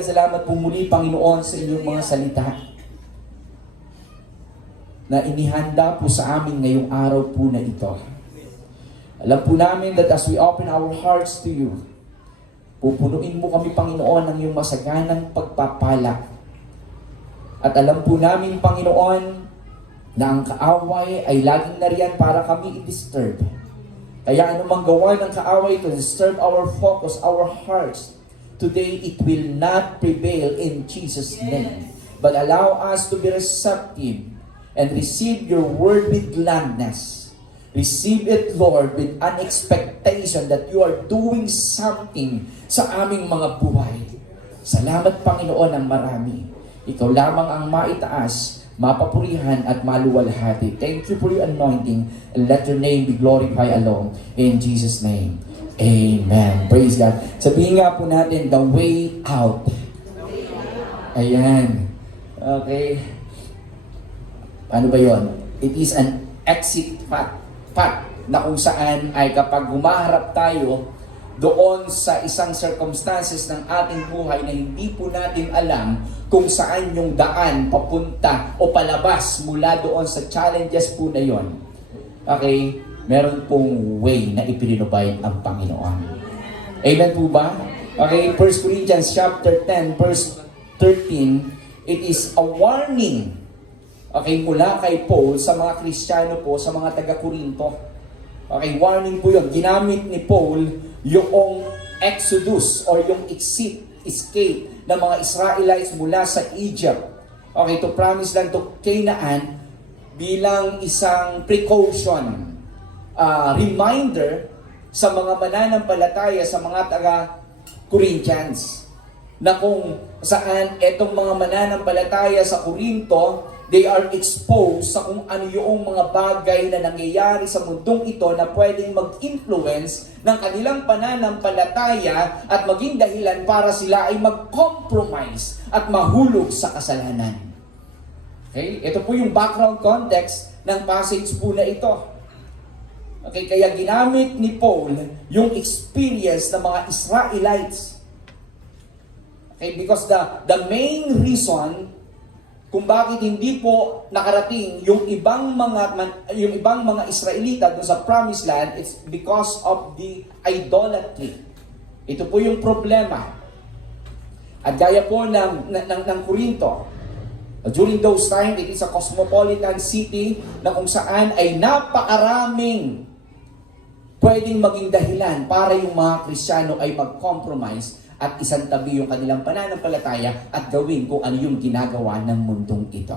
God, salamat po muli, Panginoon, sa inyong mga salita na inihanda po sa amin ngayong araw po na ito. Alam po namin that as we open our hearts to you, pupunuin mo kami, Panginoon, ng iyong masaganang pagpapala. At alam po namin, Panginoon, na ang kaaway ay laging nariyan para kami i-disturb. Kaya anumang gawa ng kaaway to disturb our focus, our hearts, today it will not prevail in Jesus' name. But allow us to be receptive and receive your word with gladness. Receive it, Lord, with an expectation that you are doing something sa aming mga buhay. Salamat, Panginoon, ng marami. Ikaw lamang ang maitaas, mapapurihan at maluwalhati. Thank you for your anointing, and let your name be glorified alone. In Jesus' name, amen. Praise God. Sabihin nga po natin, the way out. Ayan. Okay. Ano ba yon? It is an exit path na kung saan ay kapag humaharap tayo doon sa isang circumstances ng ating buhay na hindi po natin alam kung saan yung daan papunta o palabas mula doon sa challenges po na yon. Okay? Meron pong way na ipinrovide ang Panginoon. Amen po ba? Okay, 1 Corinthians chapter 10, verse 13, it is a warning, okay, mula kay Paul sa mga Kristiyano po, sa mga taga-Korinto. Okay, warning po yun. Ginamit ni Paul yung exodus or yung escape ng mga Israelites mula sa Egypt. Okay, to promise land to Canaan bilang isang precaution, reminder sa mga mananampalataya, sa mga taga-Corinthians, na kung saan etong mga mananampalataya sa Corinto, they are exposed sa kung ano yung mga bagay na nangyayari sa mundong ito na pwedeng mag-influence ng kanilang pananampalataya at maging dahilan para sila ay mag-compromise at mahulog sa kasalanan. Okay? Ito po yung background context ng passage po na ito. Okay, kaya ginamit ni Paul yung experience ng mga Israelites. Okay, because the main reason kung bakit hindi po nakarating yung ibang mga Israelita doon sa promised land, it's because of the idolatry. Ito po yung problema. At gaya po ng Corinto, during those time, it is a cosmopolitan city na kung saan ay napakaraming pwedeng maging dahilan para yung mga Kristiyano ay mag-compromise at isantabi yung kanilang pananampalataya at gawin kung ano yung ginagawa ng mundong ito.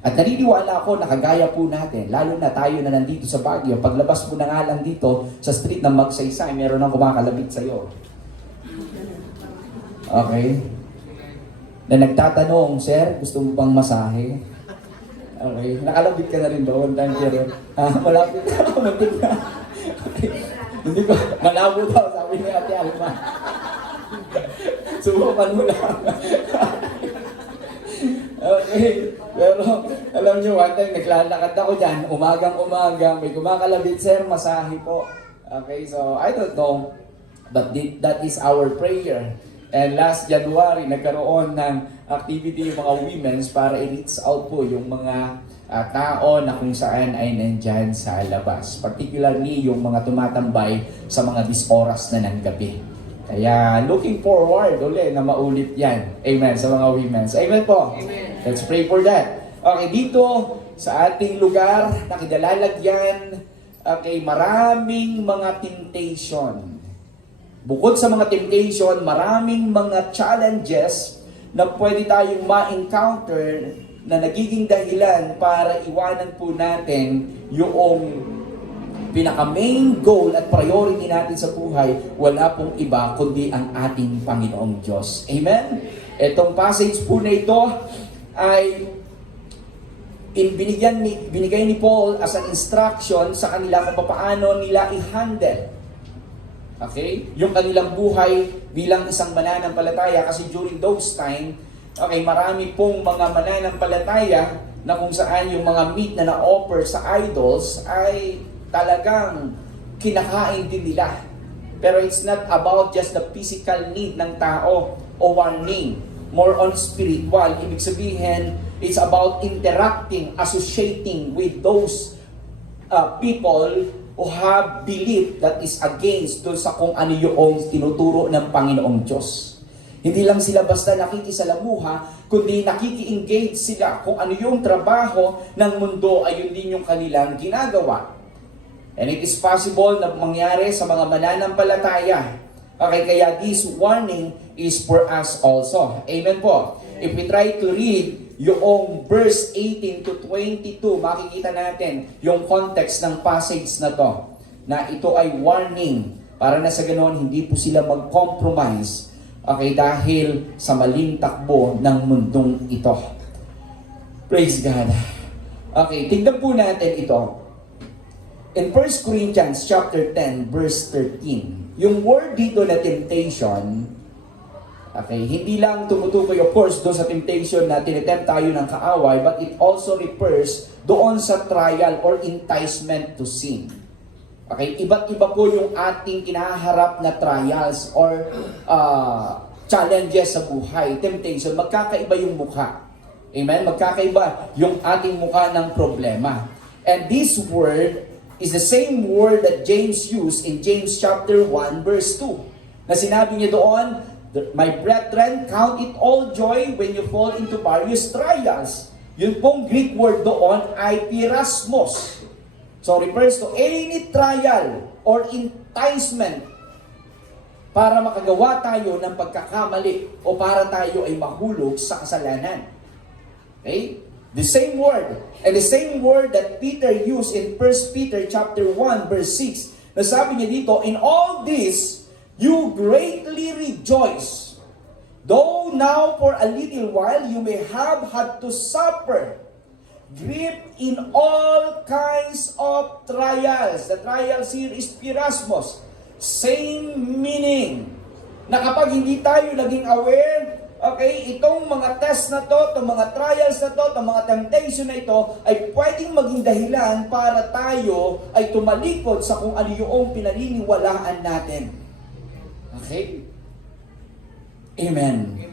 At naniniwala ako na kagaya po natin, lalo na tayo na nandito sa Baguio, paglabas mo na nga lang dito sa street ng Magsaysay, meron nang kumakalapit sa'yo. Okay? Na nagtatanong, sir, gusto mo bang masahe? Okay. Nakalabit ka na rin ba? One time, pero malapit ka, muntik ka. Okay. Hindi ko, malabo daw, sabi ni Ate Alma. Subukan mo lang. Okay. Pero, alam nyo, one time, naglalakad ako dyan, umagang-umaga, may kumakalabit, sir, masahe po. Okay, so, I don't know, but that is our prayer. And last January, nagkaroon ng activity yung mga women's para i-reach out po yung mga tao na kung saan ay nandyan sa labas. Particularly yung mga tumatambay sa mga oras na ng gabi. Kaya looking forward ulit na maulit yan. Amen sa mga women's. Amen po. Amen. Let's pray for that. Okay, dito sa ating lugar, nakidalalagyan, okay, maraming mga temptation. Bukod sa mga temptation, maraming mga challenges na pwede tayong ma-encounter na nagiging dahilan para iwanan po natin yung pinaka-main goal at priority natin sa buhay. Wala pong iba kundi ang ating Panginoong Diyos. Amen? Itong passage po na ito ay binigay ni Paul as an instruction sa kanila kung paano nila i-handle. Okay? Yung kanilang buhay bilang isang mananampalataya, kasi during those time, okay, marami pong mga mananampalataya na kung saan yung mga meat na na-offer sa idols ay talagang kinakain din nila. Pero it's not about just the physical need ng tao. o warning. More on spiritual. Ibig sabihin, it's about interacting, associating with those people who have belief that is against doon sa kung ano yung tinuturo ng Panginoong Diyos. Hindi lang sila basta nakikisalamuha, kundi nakiki-engage sila kung ano yung trabaho ng mundo ay yun din yung kanilang ginagawa. And it is possible na mangyari sa mga mananampalataya. Okay, kaya this warning is for us also. Amen po. If we try to read yung verse 18 to 22, makikita natin yung context ng passage na to, na ito ay warning para na sa ganoon hindi po sila mag-compromise, okay, dahil sa maling takbo ng mundong ito. Praise God. Okay, tignan po natin ito. In 1 Corinthians chapter 10 verse 13, yung word dito na temptation, okay, hindi lang tumutukoy of course doon sa temptation na tinitempt tayo ng kaaway, but it also refers doon sa trial or enticement to sin. Okay, iba't iba po yung ating kinaharap na trials or challenges sa buhay, temptation, magkakaiba yung mukha. Amen? Magkakaiba yung ating mukha ng problema. And this word is the same word that James used in James chapter 1 verse 2. Na sinabi niya doon, my brethren, count it all joy when you fall into various trials. Yun pong Greek word doon ay pirasmos. So refers to any trial or enticement para makagawa tayo ng pagkakamali o para tayo ay mahulog sa kasalanan. Okay? The same word, and the same word that Peter used in 1 Peter chapter 1 verse 6. Na sabi niya dito, in all this, you greatly rejoice, though now for a little while you may have had to suffer grief in all kinds of trials. The trials here is pirasmos. Same meaning. Na kapag hindi tayo naging aware, okay, itong mga test na to, itong mga trials na to, itong mga temptation na ito, ay pwedeng maging dahilan para tayo ay tumalikod sa kung ano yung pinaniniwalaan natin. Okay? Amen.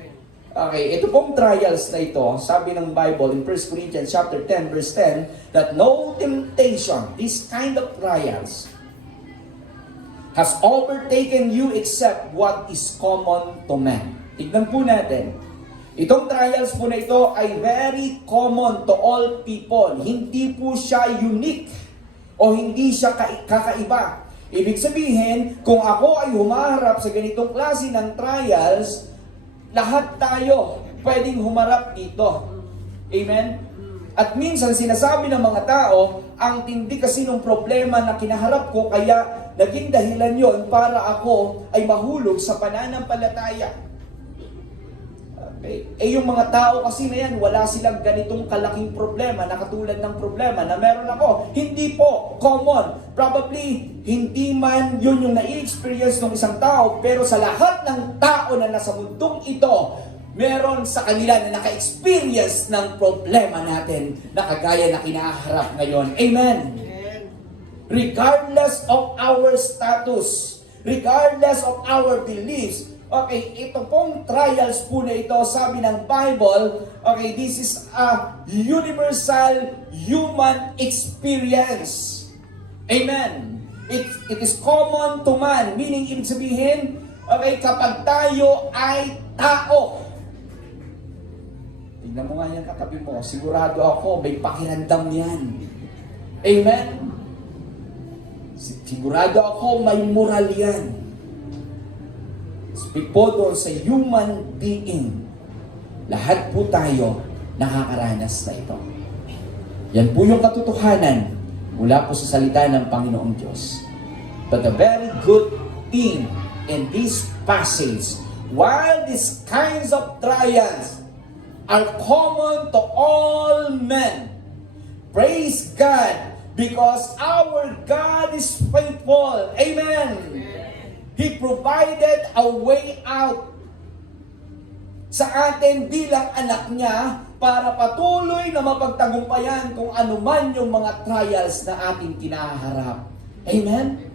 Okay, ito pong trials na ito, sabi ng Bible in 1 Corinthians chapter 10 verse 10, that no temptation, this kind of trials, has overtaken you except what is common to man. Tignan po natin. Itong trials po na ito ay very common to all people. Hindi po siya unique o hindi siya kakaiba. Ibig sabihin, kung ako ay humaharap sa ganitong klase ng trials, lahat tayo pwedeng humarap dito. Amen? At minsan sinasabi ng mga tao, ang tindi kasi ng problema na kinaharap ko, kaya naging dahilan yon para ako ay mahulog sa pananampalataya. Okay. Yung mga tao kasi na yan, wala silang ganitong kalaking problema na katulad ng problema na meron ako. Hindi po common. Probably, hindi man yun yung na-experience ng isang tao, pero sa lahat ng tao na nasa mundong ito, meron sa kanila na naka-experience ng problema natin na kagaya na kinaharap ngayon. Amen. Regardless of our status, regardless of our beliefs, okay, ito pong trials po na ito, sabi ng Bible, okay, this is a universal human experience. Amen. It is common to man, meaning ibig sabihin, okay, kapag tayo ay tao, tignan mo nga yan katabi mo, sigurado ako, may pakiramdam yan. Amen. Sigurado ako may moral yan. Speak po doon sa human being. Lahat po tayo nakakaranas na ito. Yan po yung katotohanan mula po sa salita ng Panginoong Diyos. But the very good thing in this passage, while these kinds of trials are common to all men, praise God, because our God is faithful. Amen. He provided a way out sa atin bilang anak niya para patuloy na mapagtagumpayan kung ano man yung mga trials na ating kinaharap. Amen?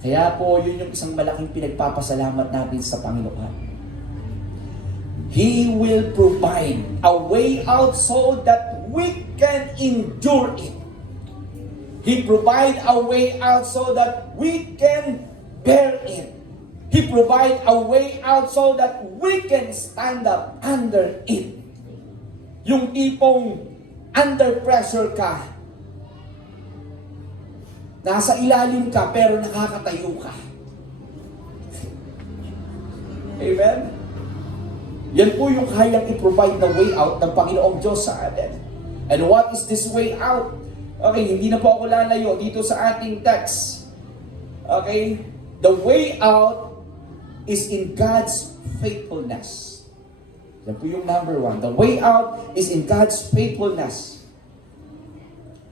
Kaya po, yun yung isang malaking pinagpapasalamat natin sa Panginoon. He will provide a way out so that we can endure it. He provide a way out so that we can bear it. He provide a way out so that we can stand up under it. Yung tipong under pressure ka, nasa ilalim ka pero nakakatayo ka. Amen? Yan po yung kayang i-provide na way out ng Panginoong Diyos sa atin. And what is this way out? Okay, hindi na po ako lalayo dito sa ating text. Okay? The way out is in God's faithfulness. Yan po yung number one. The way out is in God's faithfulness.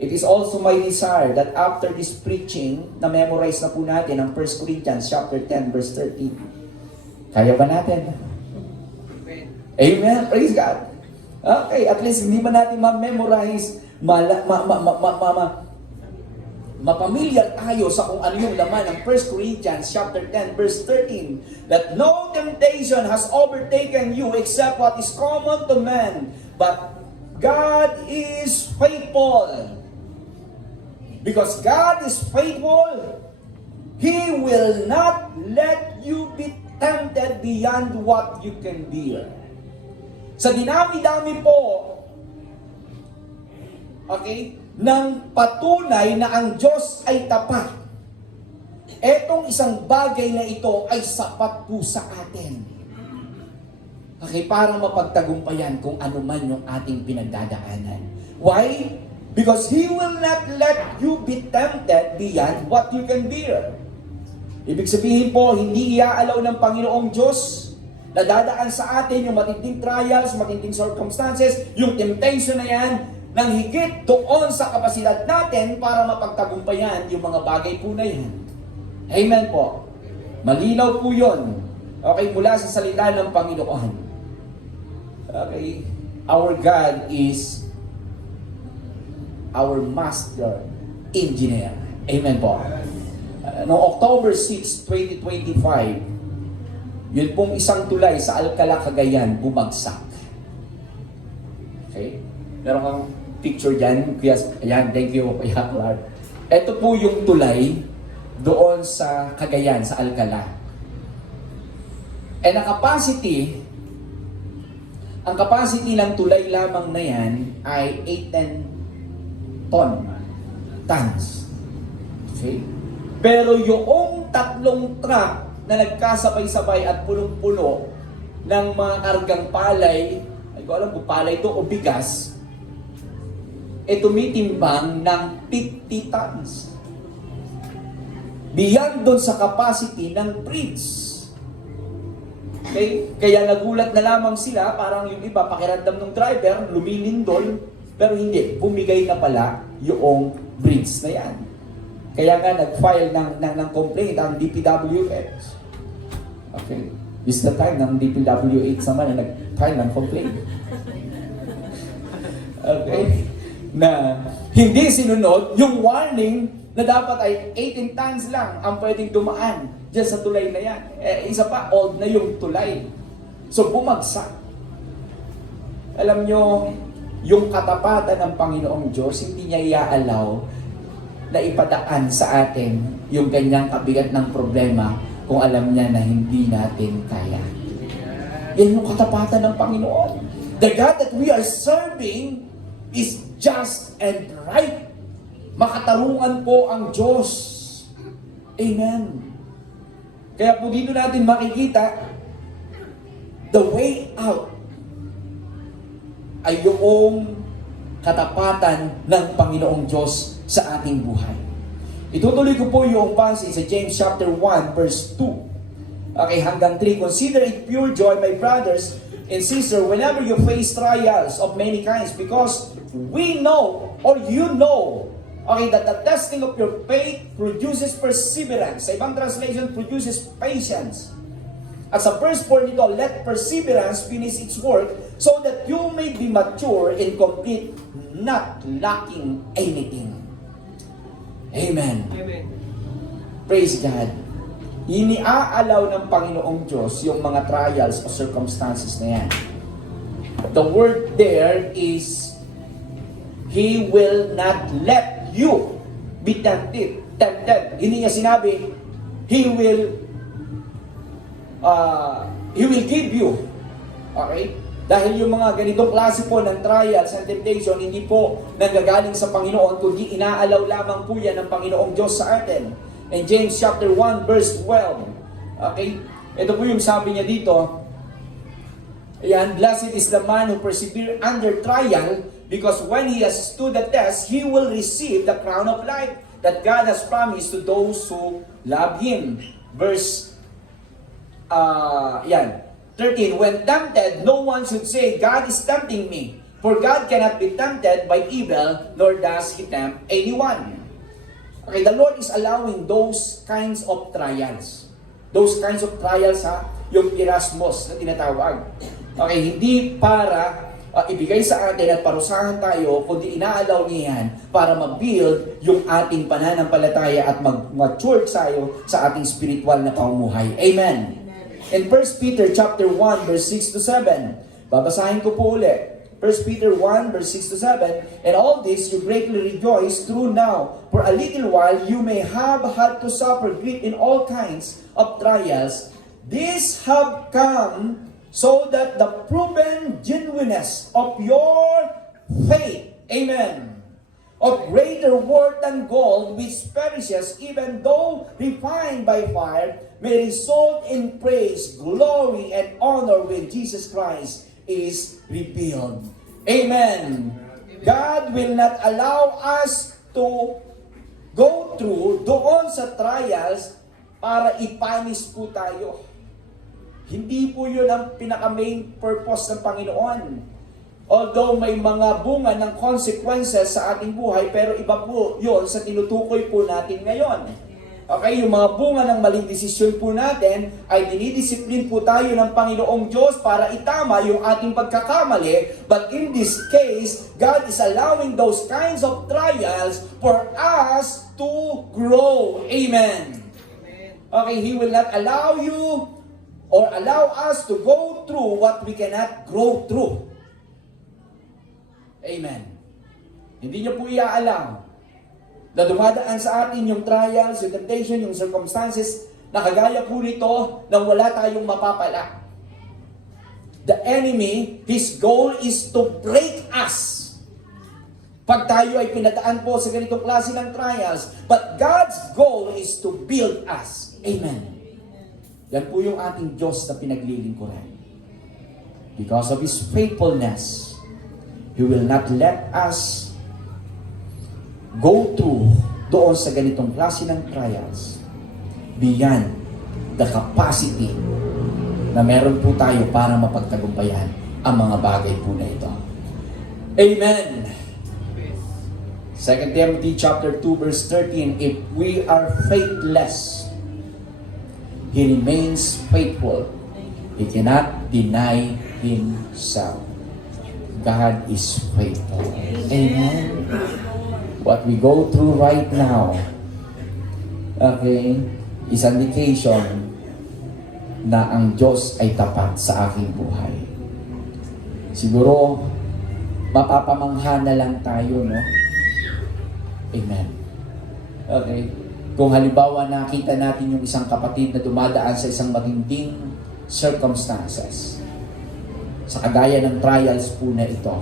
It is also my desire that after this preaching, na-memorize na po natin ang 1 Corinthians chapter 10 verse 13. Kaya ba natin? Amen. Praise God. Okay, at least hindi ba natin ma-memorize, mapamilyar tayo sa kung ano yung laman ng 1 Corinthians chapter 10 verse 13, that no temptation has overtaken you except what is common to man, but God is faithful. Because God is faithful, He will not let you be tempted beyond what you can bear. Sa dinami-dami po, okay, ng patunay na ang Diyos ay tapat, etong isang bagay na ito ay sapat po sa atin. Okay, para mapagtagumpayan kung ano man yung ating pinagdadaanan. Why? Because He will not let you be tempted beyond what you can bear. Ibig sabihin po, hindi iaalaw ng Panginoong Diyos na dadaan sa atin yung matinding trials, matinding circumstances, yung temptation na yan, nang higit doon sa kapasidad natin para mapagtagumpayan yung mga bagay po na yan. Amen po. Malinaw po yun. Okay, mula sa salita ng Panginoon. Okay, our God is our master engineer. Amen po. Noong October 6, 2025, yun pong isang tulay sa Alcala, Cagayan, bumagsak. Okay? Meron kang picture dyan. Ayan, thank you, Kuya Clark. Ito po yung tulay doon sa Cagayan, sa Alcala. And ang capacity ng tulay lamang na yan ay 8-10 tons. Okay? Pero yung tatlong truck na nagkasabay-sabay at punong-puno ng mga kargang palay, ay ko alam kung palay ito o bigas, tumitimbang ng 50 tons. Beyond doon sa capacity ng bridge. Okay? Kaya nagulat na lamang sila, parang yung iba, pakiramdam ng driver, lumilindol, pero hindi, bumigay na pala yung bridge na yan. Kaya nga nag-file ng complaint ang DPWH. Okay. This is the time ng DPWH naman na nag-file ng complaint. Okay. Na hindi sinunod yung warning na dapat ay 18 tons lang ang pwedeng dumaan dyan sa tulay na yan. Isa pa, old na yung tulay. So bumagsak. Alam nyo, yung katapatan ng Panginoong Diyos, hindi niya iaalaw na ipadaan sa atin yung ganyang kabigat ng problema kung alam niya na hindi natin kaya. Yan yung katapatan ng Panginoon. The God that we are serving is just and right. Makatarungan po ang Diyos. Amen. Kaya po dito natin makikita the way out ay yung katapatan ng Panginoong Diyos sa ating buhay. Itutuloy ko po yung passage sa James chapter 1 verse 2. Okay, hanggang 3. Consider it pure joy, my brothers and sisters, whenever you face trials of many kinds, because we know, or you know, okay, that the testing of your faith produces perseverance. Sa ibang translation, produces patience. At sa verse 4 nito, let perseverance finish its work so that you may be mature and complete, not lacking anything. Amen. Amen. Praise God. iniaalaw ng Panginoong Diyos yung mga trials o circumstances na yan. The word there is, He will not let you be tempted. Hindi niya sinabi, He will give you. Okay? Dahil yung mga ganitong klase po ng trials and temptation, hindi po nanggagaling sa Panginoon, kundi inaalaw lamang po yan ng Panginoong Diyos sa atin. In James chapter 1 verse 12. Okay? Ito po yung sabi niya dito. Ayan, blessed is the man who persevere under trial, because when he has stood the test, he will receive the crown of life that God has promised to those who love Him. Verse 13, when tempted, no one should say, God is tempting me. For God cannot be tempted by evil, nor does He tempt anyone. Okay, the Lord is allowing those kinds of trials. Those kinds of trials, yung pirasmos na tinatawag. Okay, hindi para ibigay sa atin at parusahan tayo, kundi inaalaw niya yan para mag-build yung ating pananampalataya at mag-mature tayo sa ating spiritual na pamumuhay. Amen. In 1 Peter chapter 1 verse 6 to 7, babasahin ko po ulit. 1 Peter 1 verse 6 to 7, and all this you greatly rejoice through now, for a little while you may have had to suffer grief in all kinds of trials. These have come so that the proven genuineness of your faith, amen, of greater worth than gold, which perishes even though refined by fire, may result in praise, glory, and honor when Jesus Christ is revealed. Amen. God will not allow us to go through doon sa trials para ipanish po tayo. Hindi po yun ang pinaka-main purpose ng Panginoon. Although may mga bunga ng consequences sa ating buhay, pero iba po yun sa tinutukoy po natin ngayon. Okay, yung mga bunga ng maling desisyon po natin ay dinidisiplin po tayo ng Panginoong Diyos para itama yung ating pagkakamali. But in this case, God is allowing those kinds of trials for us to grow. Amen. Okay, He will not allow you or allow us to go through what we cannot grow through. Amen. Hindi niyo po iaalam na dumadaan sa atin yung trials, yung temptation, yung circumstances na kagaya po nito nang wala tayong mapapala. The enemy, his goal is to break us. Pag tayo ay pinadaan po sa ganitong klase ng trials, but God's goal is to build us. Amen. Yan po yung ating Diyos na pinaglilingkuran. Because of His faithfulness, He will not let us go through doon sa ganitong klase ng trials beyond the capacity na meron po tayo para mapagtagumpayan ang mga bagay po na ito. Amen. 2 Timothy chapter 2 verse 13, if we are faithless, He remains faithful. He cannot deny Himself. God is faithful. Amen. What we go through right now, okay, is an indication na ang Diyos ay tapat sa aking buhay. Siguro, mapapamangha na lang tayo, no? Amen. Okay. Kung halimbawa nakita natin yung isang kapatid na dumadaan sa isang matinding circumstances, sa kagaya ng trials po na ito,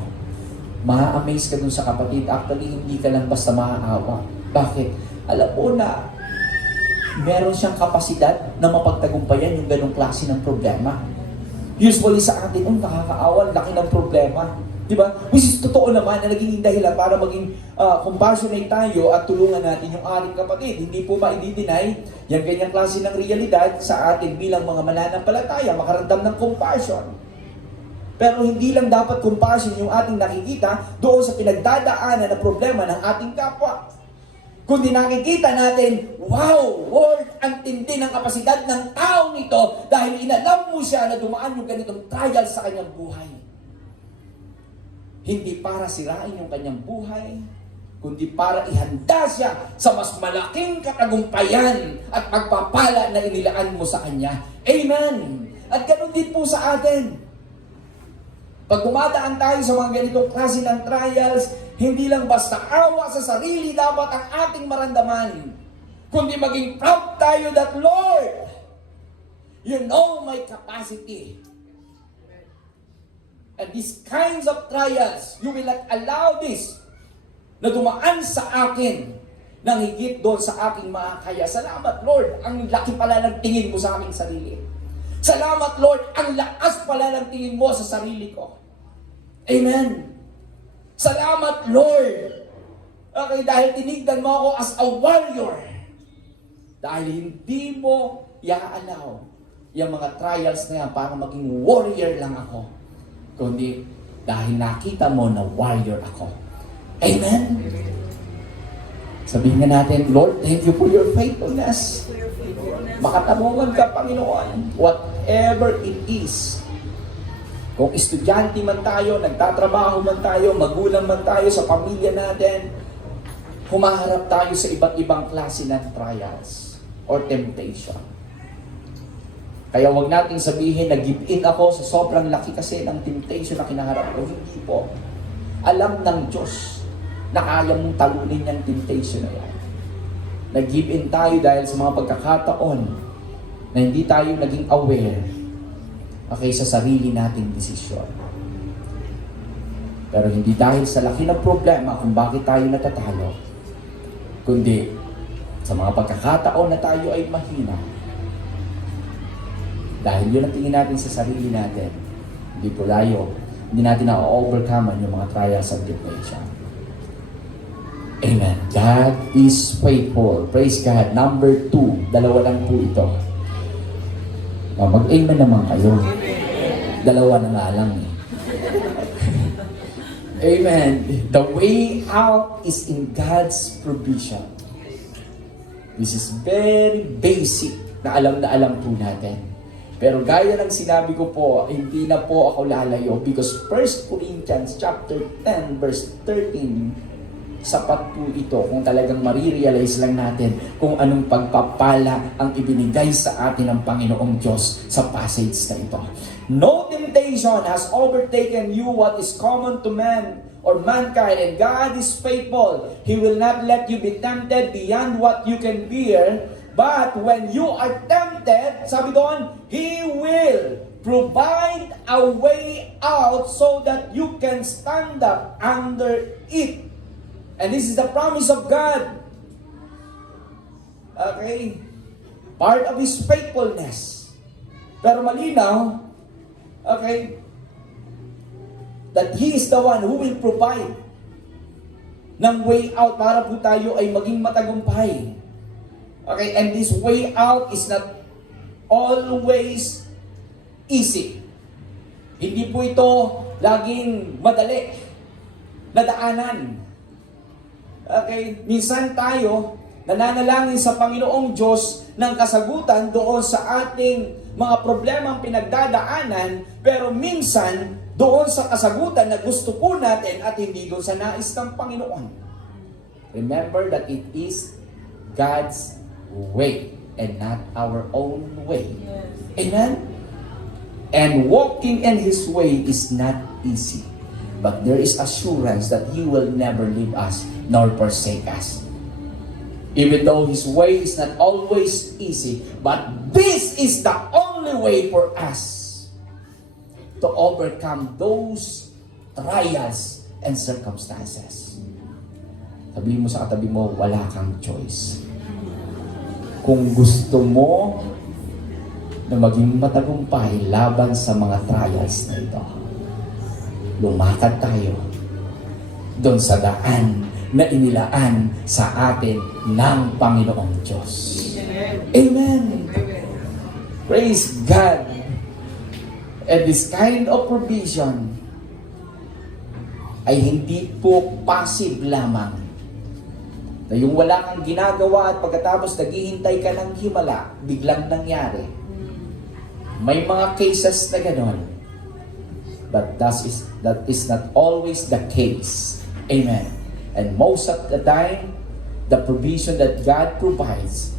ma-amaze ka dun sa kapatid. Actually, hindi ka lang basta maaawa. Bakit? Alam mo na meron siyang kapasidad na mapagtagumpayan yung ganong klase ng problema. Usually sa atin, nakakaawa, laki ng problema. Diba? Which is totoo naman na naging dahilan para maging compassionate tayo at tulungan natin yung ating kapatid. Hindi po ma-i-deny yung ganyang klase ng realidad sa atin bilang mga mananampalataya, makaramdam ng compassion. Pero hindi lang dapat compassion yung ating nakikita doon sa pinagdadaanan na problema ng ating kapwa. Kundi nakikita natin, wow, Lord, ang tindi ng kapasidad ng taong ito dahil inalam mo siya na dumaan yung ganitong trial sa kanyang buhay. Hindi para sirain yung kanyang buhay, kundi para ihanda siya sa mas malaking katagumpayan at pagpapala na inilaan mo sa Kanya. Amen! At ganun din po sa atin. Pag dumadaan tayo sa mga ganitong klase ng trials, hindi lang basta awa sa sarili dapat ang ating maramdaman, kundi maging proud tayo that, Lord, you know my capacity. And these kinds of trials, you will not allow this na dumaan sa akin nang higit doon sa aking makakaya. Salamat, Lord, ang laki pala ng tingin mo sa aking sarili. Salamat, Lord, ang lakas pala ng tingin mo sa sarili ko. Amen. Salamat, Lord. Okay, dahil tinignan mo ako as a warrior. Dahil hindi mo iaalaw yung mga trials na yan para maging warrior lang ako. Kundi dahil nakita mo na warrior ako. Amen? Sabihin nga natin, Lord, thank you for your faithfulness. Makatanungan ka, Panginoon, whatever it is. Kung estudyante man tayo, nagtatrabaho man tayo, magulang man tayo sa pamilya natin, humaharap tayo sa iba't ibang klase ng trials or temptation. Kaya wag nating sabihin na give in ako sa sobrang laki kasi ng temptation na kinaharap ko. Hindi po. Alam ng Diyos na kaya mong talunin yung temptation na yan. Nag-give in tayo dahil sa mga pagkakataon na hindi tayo naging aware sa sarili nating desisyon. Pero hindi dahil sa laki ng problema kung bakit tayo natatalo, kundi sa mga pagkakataon na tayo ay mahina. Dahil yun ang tingin natin sa sarili natin, hindi natin na-overcome yung mga trials and temptation. Amen. God is faithful. Praise God. Number 2, dalawa lang po ito. Mag-amen naman kayo. Dalawa na nga lang eh. Amen. The way out is in God's provision. This is very basic na alam po natin. Pero gaya ng sinabi ko po, hindi na po ako lalayo because 1 Corinthians chapter 10 verse 13, sapat po ito kung talagang marirealize lang natin kung anong pagpapala ang ibinigay sa atin ng Panginoong Diyos sa passage na ito. No temptation has overtaken you what is common to man or mankind, and God is faithful. He will not let you be tempted beyond what you can bear. But when you are tempted, sabi doon, He will provide a way out so that you can stand up under it. And this is the promise of God. Okay? Part of His faithfulness. Pero malinaw, okay, that He is the one who will provide ng way out para po tayo ay maging matagumpay. Okay, and this way out is not always easy. Hindi po ito laging madali na daanan. Okay, minsan tayo nananalangin sa Panginoong Diyos ng kasagutan doon sa ating mga problemang pinagdadaanan, pero minsan doon sa kasagutan na gusto po natin at hindi doon sa nais ng Panginoon. Remember that it is God's way and not our own way. Yes. Amen? And walking in His way is not easy. But there is assurance that He will never leave us nor forsake us. Even though His way is not always easy, but this is the only way for us to overcome those trials and circumstances. Sabihin mo sa katabi mo, wala kang choice. Kung gusto mo na maging matagumpay laban sa mga trials na ito, lumakad tayo doon sa daan na inilaan sa atin ng Panginoong Diyos. Amen. Praise God. And this kind of provision ay hindi po passive lamang. Na yung wala kang ginagawa at pagkatapos naghihintay ka ng himala, biglang nangyari. May mga cases na gano'n. But that is not always the case. Amen. And most of the time, the provision that God provides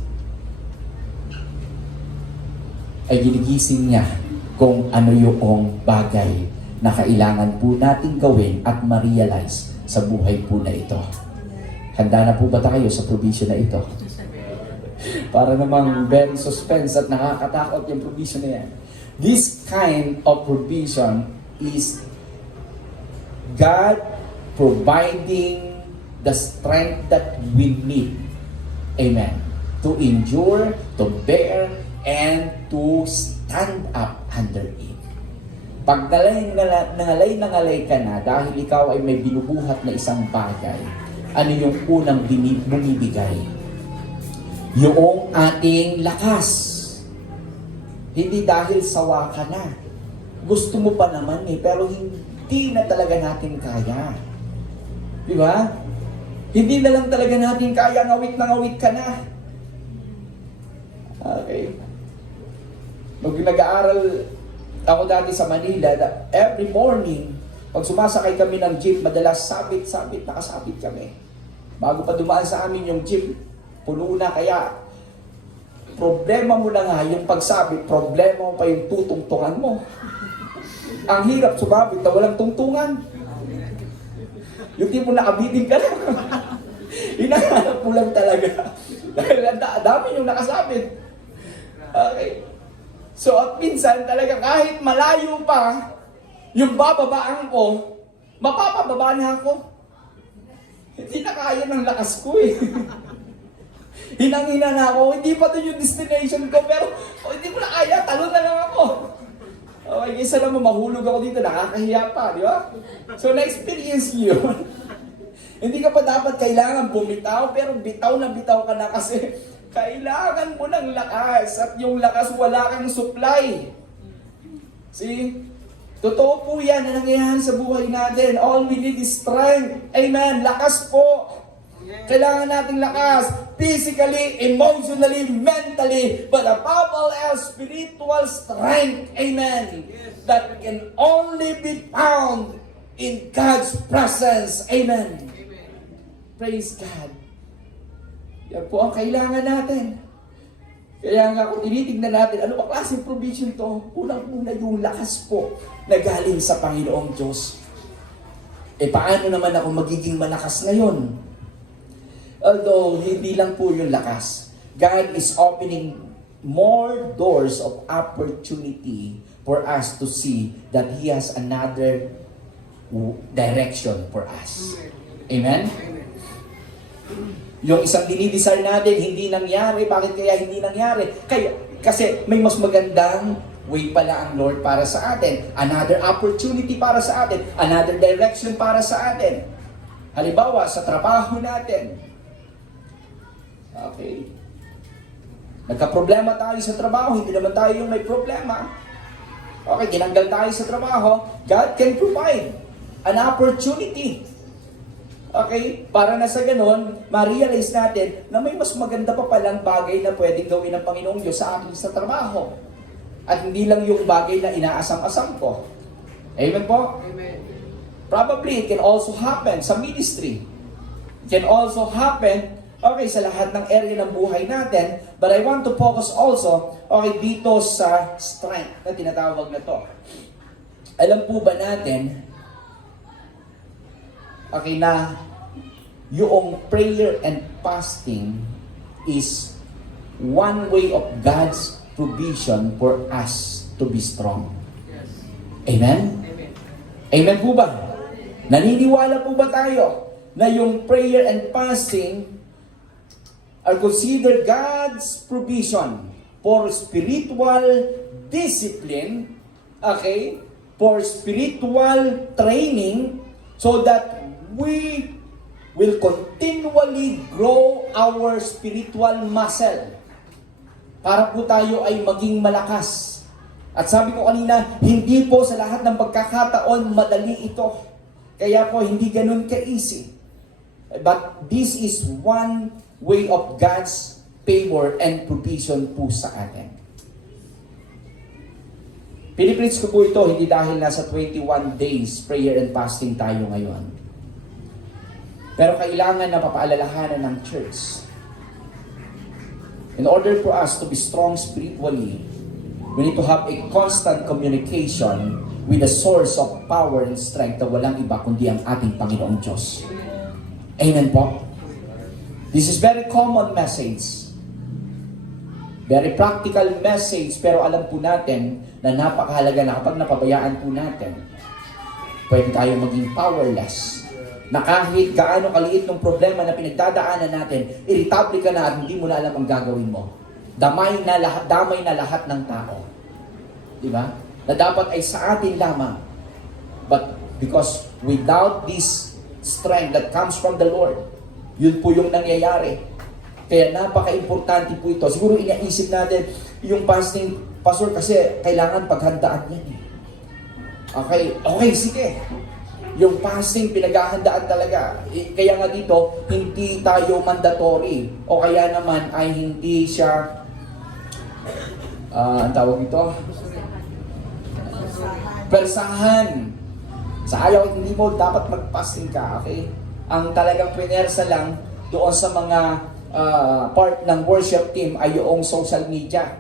ay ginigising niya kung ano yung bagay na kailangan po natin gawin at ma-realize sa buhay po na ito. Handa na po ba tayo sa provision na ito? Para namang very suspense at nakakatakot yung provision na yan. This kind of provision is God providing the strength that we need. Amen. To endure, to bear, and to stand up under it. Pag nangalay ka na dahil ikaw ay may binubuhat na isang bagay, ano yung unang bumibigay? Yung ating lakas. Hindi dahil sawa ka na. Gusto mo pa naman pero hindi na talaga natin kaya. Di ba? Hindi na lang talaga natin kaya, ngawit ka na. Okay. Nung nag-aaral ako dati sa Manila, every morning, pag sumasakay kami ng jeep, madalas nakasabit kami. Bago pa dumaan sa amin yung jeep, puno na, kaya problema mo na nga yung pagsabit, problema mo pa yung tutungtungan mo. Ang hirap sumabit na walang tungtungan. Yung tipo nakabitin ka lang. Hinahanap mo lang talaga. Dahil dami yung nakasabit. Okay. So at minsan talaga kahit malayo pa yung bababaan ko, mapapababa na ako. Hindi na kaya ng lakas ko eh. Hinang-hina na ako, hindi pa doon yung destination ko, pero hindi ko na kaya, talo na lang ako. Okay, isa naman mahulog ako dito, nakakahiya pa, di ba? So na-experience yun. Hindi ka pa dapat kailangan bumitaw, pero bitaw na bitaw ka na kasi kailangan mo ng lakas at yung lakas wala kang supply. See? Totoo po yan na nangyayari sa buhay natin. All we need is strength. Amen. Lakas po. Kailangan nating lakas. Physically, emotionally, mentally, but above all else, spiritual strength. Amen. That can only be found in God's presence. Amen. Praise God. Yan po ang kailangan natin. Kaya nga kung tinitignan natin, ano ba klaseng provision to? Unang-una yung lakas po na galing sa Panginoong Diyos. Paano naman ako magiging malakas ngayon? Although, hindi lang po yung lakas. God is opening more doors of opportunity for us to see that He has another direction for us. Amen? Yung isang dinidesire natin, hindi nangyari. Bakit kaya hindi nangyari? Kasi may mas magandang way pala ang Lord para sa atin. Another opportunity para sa atin. Another direction para sa atin. Halimbawa, sa trabaho natin. Okay. Nagka-problema tayo sa trabaho, hindi naman tayo yung may problema. Okay, tinanggal tayo sa trabaho. God can provide an opportunity. Okay? Para na sa ganon, ma-realize natin na may mas maganda pa palang bagay na pwedeng gawin ng Panginoong Diyos sa akin sa trabaho. At hindi lang yung bagay na inaasam-asam ko. Amen po? Amen. Probably, it can also happen sa ministry. It can also happen, okay, sa lahat ng area ng buhay natin. But I want to focus also, okay, dito sa strength na tinatawag na to. Alam po ba natin, okay, na yung prayer and fasting is one way of God's provision for us to be strong. Yes. Amen? Amen? Amen po ba? Naniniwala po ba tayo na yung prayer and fasting are considered God's provision for spiritual discipline, okay, for spiritual training, so that we will continually grow our spiritual muscle para po tayo ay maging malakas. At sabi ko kanina, hindi po sa lahat ng pagkakataon madali ito. Kaya po hindi ganun ka-easy. But this is one way of God's favor and provision po sa atin. Pinipreach ko po ito hindi dahil nasa 21 days prayer and fasting tayo ngayon. Pero kailangan na papaalalahanan ng church. In order for us to be strong spiritually, we need to have a constant communication with the source of power and strength na walang iba kundi ang ating Panginoong Diyos. Amen po? This is very common message. Very practical message, pero alam po natin na napakahalaga na kapag napabayaan po natin, pwede tayo maging powerless. Na kahit gaano kaliit ng problema na pinagdadaanan natin, irritable ka na at hindi mo na alam ang gagawin mo. Damay na lahat ng tao. Di ba? Na dapat ay sa atin lamang. But because without this strength that comes from the Lord, yun po yung nangyayari. Kaya napaka-importante po ito. Siguro inaisip natin yung fasting, Pastor, kasi kailangan paghandaan yan. Okay, sige. Yung fasting, pinaghahandaan talaga. Kaya nga dito, hindi tayo mandatory. O kaya naman ay hindi siya, ang tawag ito? Persahan. Sa ayaw, hindi mo dapat mag-fasting ka, okay? Ang talagang pinersa lang doon sa mga part ng worship team ay yung social media.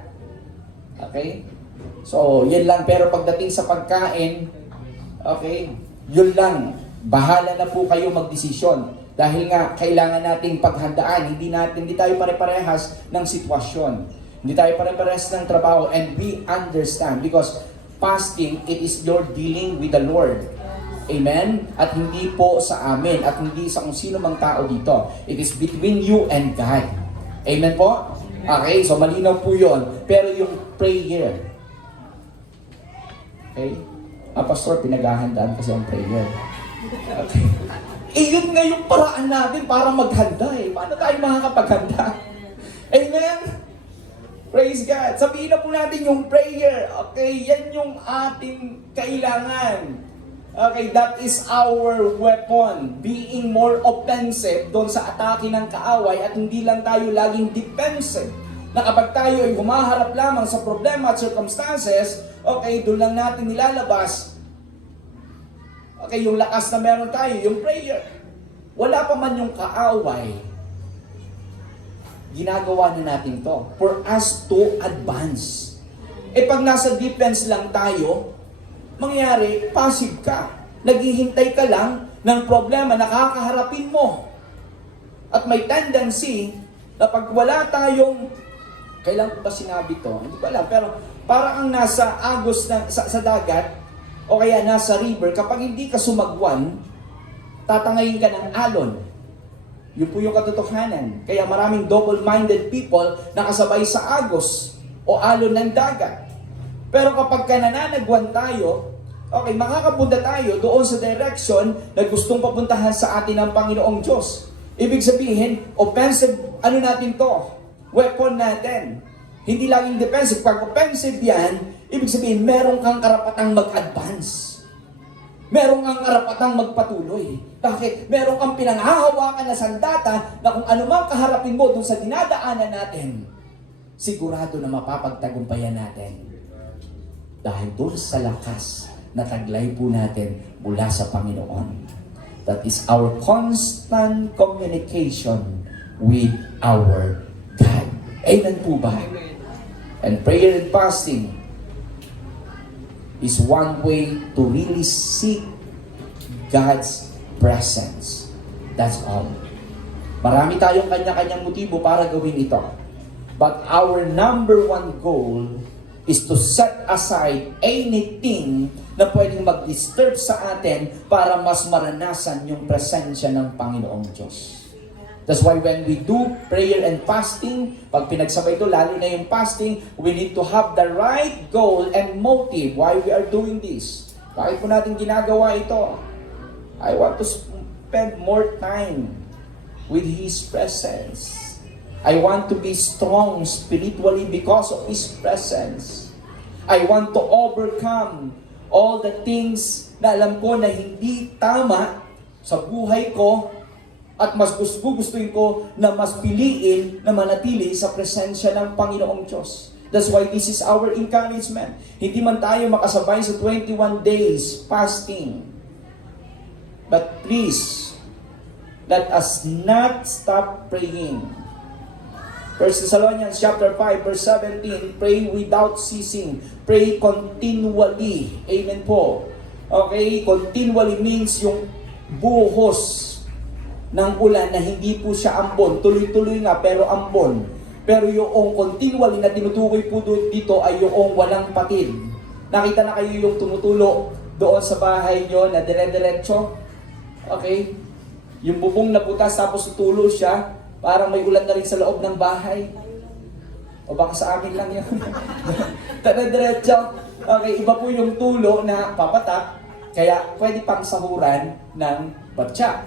Okay? So, yun lang. Pero pagdating sa pagkain, okay, yun lang, bahala na po kayo magdesisyon. Dahil nga, kailangan nating paghandaan. Hindi tayo pare-parehas ng sitwasyon. Hindi tayo pare-parehas ng trabaho. And we understand because fasting, it is your dealing with the Lord. Amen? At hindi po sa amin. At hindi sa kung sino mang tao dito. It is between you and God. Amen po? Okay, so malinaw po yun. Pero yung prayer, okay? Pastor, pinaghahandaan kasi ang prayer. Okay. Yun nga yung paraan natin para maghanda eh. Paano tayo makakapaghanda? Amen? Praise God. Sabihin na po natin yung prayer. Okay, yan yung ating kailangan. Okay, that is our weapon. Being more offensive doon sa atake ng kaaway at hindi lang tayo laging defensive. Na kapag tayo ay humaharap lamang sa problema at circumstances, okay, doon lang natin nilalabas, okay, yung lakas na meron tayo, yung prayer. Wala pa man yung kaaway, ginagawa na natin to for us to advance. Pag nasa defense lang tayo, mangyari, passive ka. Naghihintay ka lang ng problema na kakaharapin mo. At may tendency na pag wala tayong, kailan ko ba sinabi to? Hindi ko alam, pero parang ang nasa agos sa dagat, o kaya nasa river, kapag hindi ka sumagwan, tatangayin ka ng alon. Yun po yung katotohanan. Kaya maraming double-minded people nakasabay sa agos o alon ng dagat. Pero kapag nananagwan tayo, okay, makakapunta tayo doon sa direction na gustong papuntahan sa atin ng Panginoong Diyos. Ibig sabihin, offensive, ano natin to? Weapon natin. Hindi laging defensive. Pag offensive yan, ibig sabihin, meron kang karapatang mag-advance. Meron kang karapatang magpatuloy. Bakit? Meron kang pinanghahawakan na sandata na kung ano mang kaharapin mo dun sa dinadaanan natin, sigurado na mapapagtagumpayan natin. Dahil dun sa lakas na taglay po natin mula sa Panginoon. That is our constant communication with our God. Amen po ba? And prayer and fasting is one way to really seek God's presence. That's all. Marami tayong kanya-kanyang motibo para gawin ito. But our number one goal is to set aside anything na pwedeng mag-disturb sa atin para mas maranasan yung presensya ng Panginoong Diyos. That's why when we do prayer and fasting, pag pinagsabay ito, lalo na yung fasting, we need to have the right goal and motive why we are doing this. Bakit po natin ginagawa ito? I want to spend more time with His presence. I want to be strong spiritually because of His presence. I want to overcome all the things na alam ko na hindi tama sa buhay ko at mas gustuin ko na mas piliin na manatili sa presensya ng Panginoong Diyos. That's why this is our encouragement. Hindi man tayo makasabay sa 21 days fasting. But please, let us not stop praying. 1 Thessalonians chapter 5 verse 17, pray without ceasing. Pray continually. Amen po. Okay, continually means yung buhos ng ulan na hindi po siya ambon. Tuloy-tuloy nga pero ambon. Pero yung continually na tinutukoy po dito ay yung walang patid. Nakita na kayo yung tumutulo doon sa bahay nyo na dire-diretso? Okay? Yung bubong na butas tapos tutulo siya. Parang may ulan na rin sa loob ng bahay. O baka sa amin lang yun. Dire-diretso. Okay, iba po yung tulo na papatak. Kaya pwede pang sahuran ng batya.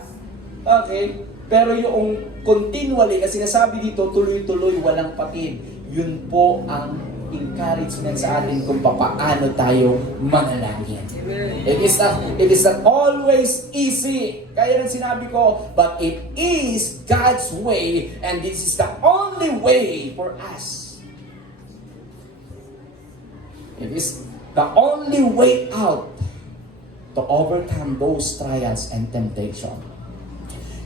Okay? Pero yung continually na sinasabi dito, tuloy-tuloy, walang patid. Yun po ang encouragement sa atin kung paano tayo manalangin. It is not always easy. Kaya nang sinabi ko, but it is God's way and this is the only way for us. It is the only way out to overcome those trials and temptation.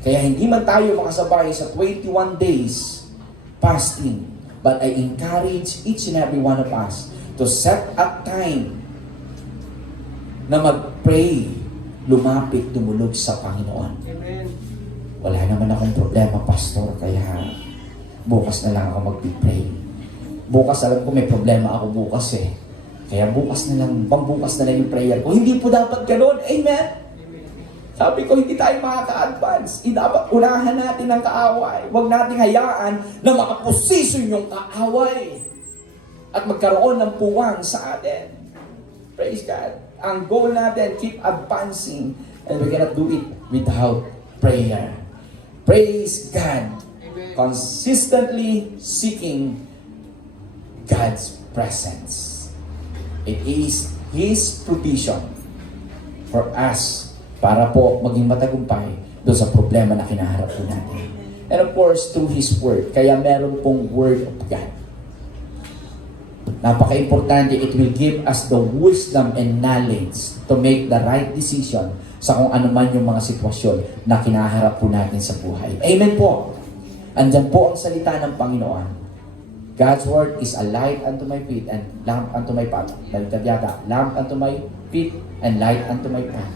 Kaya hindi man tayo makasabay sa 21 days fasting, but I encourage each and every one of us to set up time na mag-pray, lumapit, tumulog sa Panginoon. Amen. Wala naman akong problema, Pastor, kaya bukas na lang ako mag-pray. Bukas, alam ko may problema ako bukas eh. Kaya bukas na lang yung prayer ko. Hindi po dapat ganoon. Amen? Sabi ko, hindi tayo makaka-advance. Dapat unahan natin ang kaaway. Huwag nating hayaan na makaposisyon yung kaaway at magkaroon ng puwang sa atin. Praise God. Ang goal natin, keep advancing, and we cannot do it without prayer. Praise God. Amen. Consistently seeking God's presence. It is His provision for us para po maging matagumpay doon sa problema na kinaharap po natin. And of course, through His Word. Kaya meron pong Word of God. Napaka-importante, it will give us the wisdom and knowledge to make the right decision sa kung ano man yung mga sitwasyon na kinaharap po natin sa buhay. Amen po. Andyan po ang salita ng Panginoon. God's Word is a light unto my feet and lamp unto my path. Baliktad yata. Lamp unto my feet and light unto my path.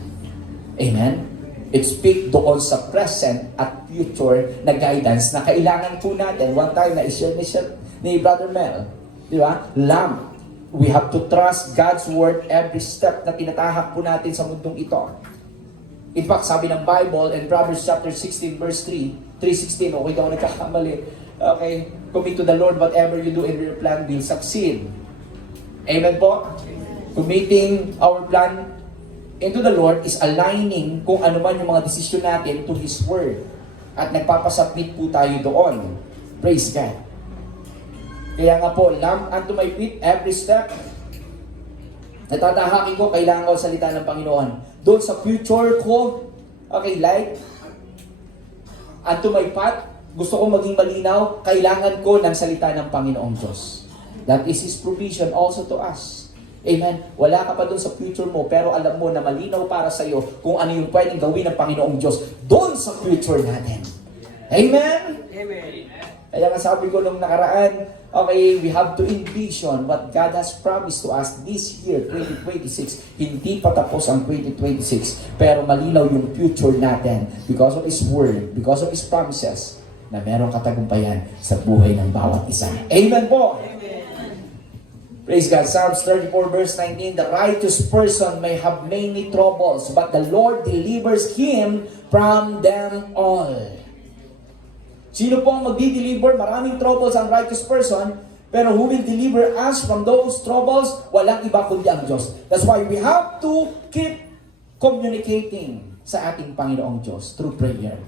Amen? It speaks doon sa present at future na guidance na kailangan po natin. One time na i-share ni Brother Mel. Di ba? Lamp. We have to trust God's Word every step na tinatahak po natin sa mundong ito. In fact, sabi ng Bible in Proverbs chapter 16 verse 3:16, okay daw nagkakamali. Okay, commit to the Lord whatever you do in your plan will succeed. Amen po? Committing our plan into the Lord is aligning kung ano man yung mga desisyon natin to His Word. At nagpapasubmit po tayo doon. Praise God. Kaya nga po, lamp unto my feet, every step. Natatahakin ko, kailangan ko salita ng Panginoon. Doon sa future ko, okay, light. Unto my path, gusto ko maging malinaw, kailangan ko ng salita ng Panginoong Diyos. That is His provision also to us. Amen. Wala ka pa doon sa future mo, pero alam mo na malinaw para sa iyo kung ano yung pwedeng gawin ng Panginoong Diyos doon sa future natin. Amen? Amen. Kaya nga sabi ko nung nakaraan, okay, we have to envision what God has promised to us this year, 2026. Hindi pa tapos ang 2026, pero malinaw yung future natin because of His Word, because of His promises, na merong katagumpayan sa buhay ng bawat isa. Amen po! Praise God. Psalms 34 verse 19, the righteous person may have many troubles, but the Lord delivers him from them all. Sino po ang magdi-deliver? Maraming troubles ang righteous person, pero who will deliver us from those troubles? Walang iba kundi ang Diyos. That's why we have to keep communicating sa ating Panginoong Diyos through prayer.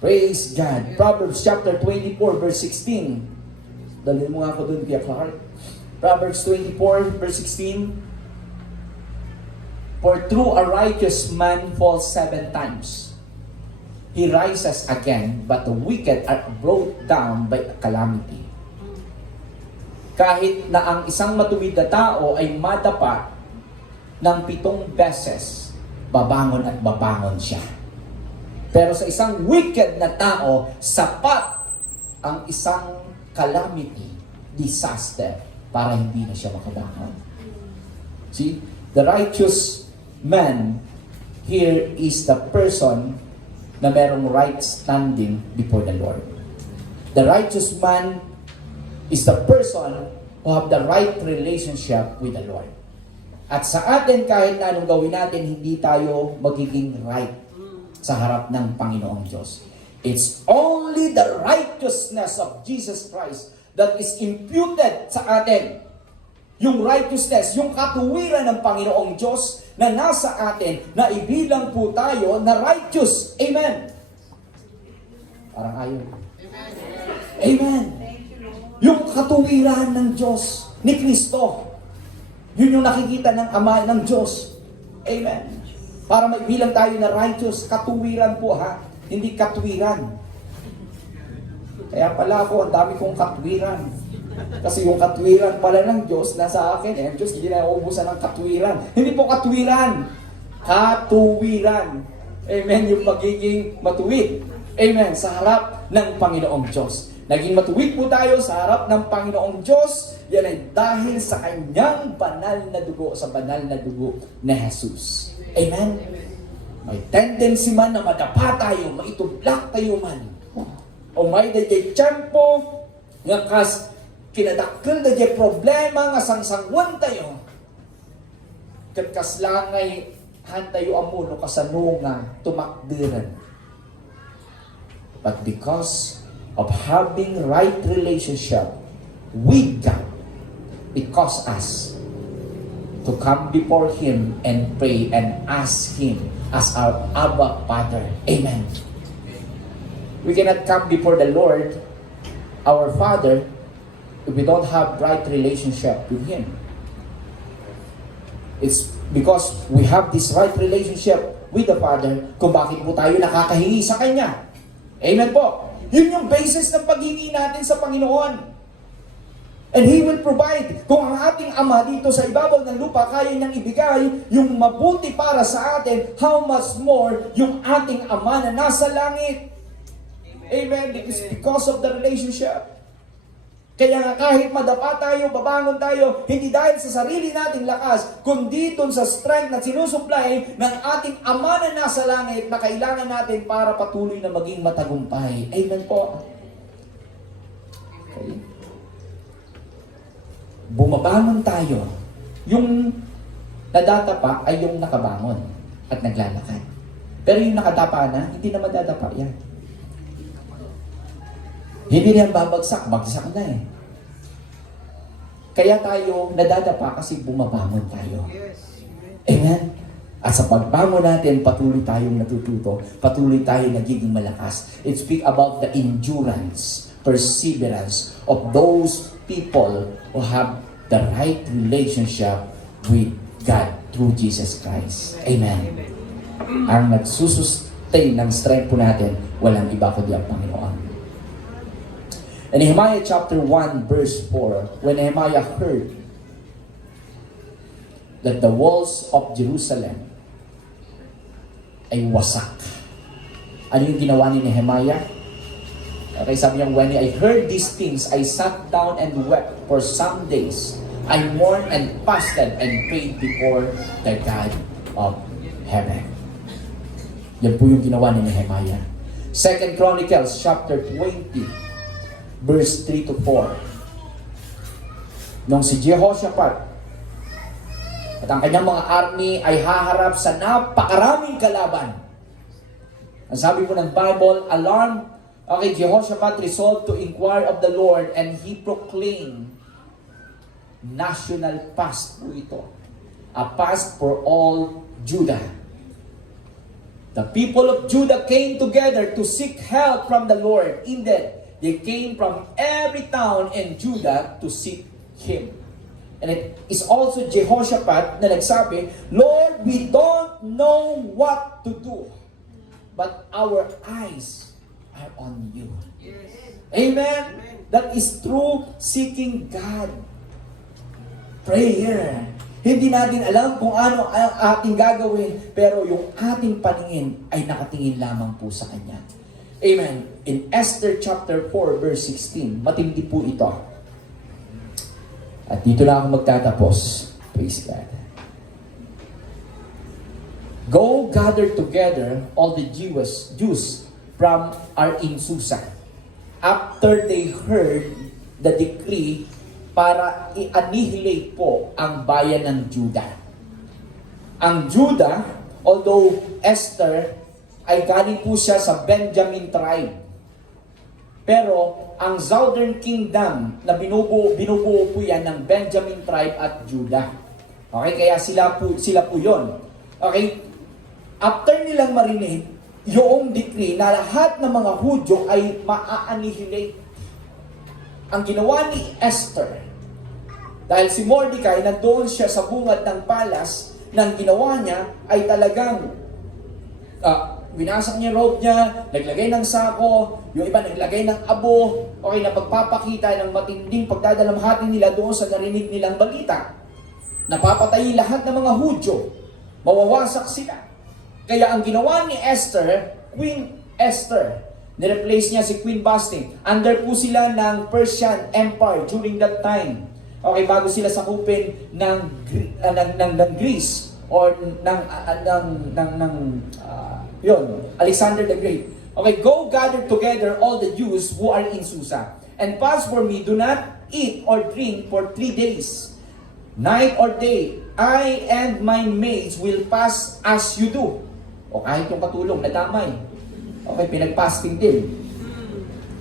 Praise God. Proverbs chapter 24 verse 16. Dalhin mo nga ako dun, Kuya Clark. Proverbs 24 verse 16. For through a righteous man falls 7 times. He rises again, but the wicked are brought down by a calamity. Kahit na ang isang matuwid na tao ay madapa ng 7 beses, babangon at babangon siya. Pero sa isang wicked na tao, sapat ang isang calamity, disaster, para hindi na siya makabangon. See, the righteous man here is the person na merong right standing before the Lord. The righteous man is the person who have the right relationship with the Lord. At sa atin, kahit na anong gawin natin, hindi tayo magiging right sa harap ng Panginoong Diyos. It's only the righteousness of Jesus Christ that is imputed sa atin. Yung righteousness, yung katuwiran ng Panginoong Diyos na nasa atin, na ibilang po tayo na righteous. Amen. Parang ayaw. Amen. Yung katuwiran ng Diyos, ni Kristo, yun yung nakikita ng Ama ng Diyos. Amen. Para maibilang tayo na righteous, katuwiran po ha, hindi katwiran. Kaya pala ako, ang dami kong katwiran. Kasi yung katwiran pala ng Diyos nasa akin. Ang Diyos hindi na uubusan ng katwiran. Hindi po katwiran. Katuwiran. Amen. Yung magiging matuwid. Amen. Sa harap ng Panginoong Diyos. Naging matuwid po tayo sa harap ng Panginoong Diyos. Yan ay dahil sa kanyang banal na dugo, sa banal na dugo na Jesus. Amen. May tendency man na madapa tayo, maitublak tayo man. O may dadya tiyempo, nga kas kinadakil dadya problema, nga sangsangwan tayo. Katkas lang ay hantayo amuno kasano nga tumakdiran. But because of having right relationship with God, it caused us to come before Him and pray and ask Him as our Abba Father. Amen. We cannot come before the Lord, our Father, if we don't have right relationship with Him. It's because we have this right relationship with the Father kung bakit po tayo nakakahingi sa Kanya. Amen po. Yun yung basis ng paghingi natin sa Panginoon. And He will provide. Kung ang ating Ama dito sa ibabaw ng lupa kaya niyang ibigay yung mabuti para sa atin, how much more yung ating Ama na nasa langit. Amen. It is because of the relationship. Kaya nga kahit madapa tayo, babangon tayo, hindi dahil sa sarili nating lakas, kundi dun sa strength na sinusupply ng ating Ama na nasa langit na kailangan natin para patuloy na maging matagumpay. Amen po. Okay. Bumabangon tayo. Yung nadadapa ay yung nakabangon at naglalakad. Pero yung nakadapa na, hindi na madadapa yan. Hindi na babagsak, bagsak na eh. Kaya tayo nadadapa kasi bumabangon tayo. Amen? At sa pagbangon natin, patuloy tayong natututo, patuloy tayong nagiging malakas. It speak about the endurance, perseverance of those people who have the right relationship with God through Jesus Christ. Amen. Ang nagsusustain ng strength po natin, walang iba kundi ang Panginoon. In Nehemiah chapter 1 verse 4, when Nehemiah heard that the walls of Jerusalem ay wasak. Ano yung ginawa ni Nehemiah? Okay, sabi niya, when I heard these things, I sat down and wept for some days. I mourned and fasted and prayed before the God of heaven. Yan po yung ginawa ni Nehemiah. 2 Chronicles chapter 20 verse 3 to 4. Nung si Jehoshaphat at ang kanyang mga army ay haharap sa napakaraming kalaban. Ang sabi po ng Bible, alarmed, okay, Jehoshaphat resolved to inquire of the Lord and he proclaimed national fast po ito. A fast for all Judah. The people of Judah came together to seek help from the Lord. Indeed, they came from every town in Judah to seek Him. And it is also Jehoshaphat na nagsabi, Lord, we don't know what to do, but our eyes are on you. Amen? That is true seeking God. Prayer Hindi natin alam kung ano ang ating gagawin, pero yung ating paningin ay nakatingin lamang po sa Kanya. Amen. In Esther chapter 4 verse 16, matindi po ito. At dito na ako magtatapos. Praise God. Go gather together all the Jews from are in Susa. After they heard the decree para i-annihilate po ang bayan ng Judah. Ang Judah, although Esther ay galing po siya sa Benjamin tribe. Pero ang Southern Kingdom na binubuo po yan ng Benjamin tribe at Judah. Okay, kaya sila po yon. Okay, after nilang marinig yung decree na lahat ng mga Hudyo ay maa-annihilate, ang ginawa ni Esther, dahil si Mordecai nandoon siya sa bungad ng palas, nang ginawa niya ay talagang winasak niya robe niya, naglagay ng sako, yung iba naglagay ng abo, okay, na pagpapakita ng matinding pagdadalamhati nila doon sa narinig nilang balita. Napapatay lahat ng mga Hudyo, mawawasak sila. Kaya ang ginawa ni Esther, Queen Esther, nireplace niya si Queen Vashti. Under po sila ng Persian Empire during that time. Okay, bago sila sakupin ng Greece or Alexander the Great. Okay, go gather together all the Jews who are in Susa. And fast for me, do not eat or drink for 3 days. Night or day, I and my maids will fast as you do. O kahit yung katulong, nadamay. Okay, pinag-fasting din.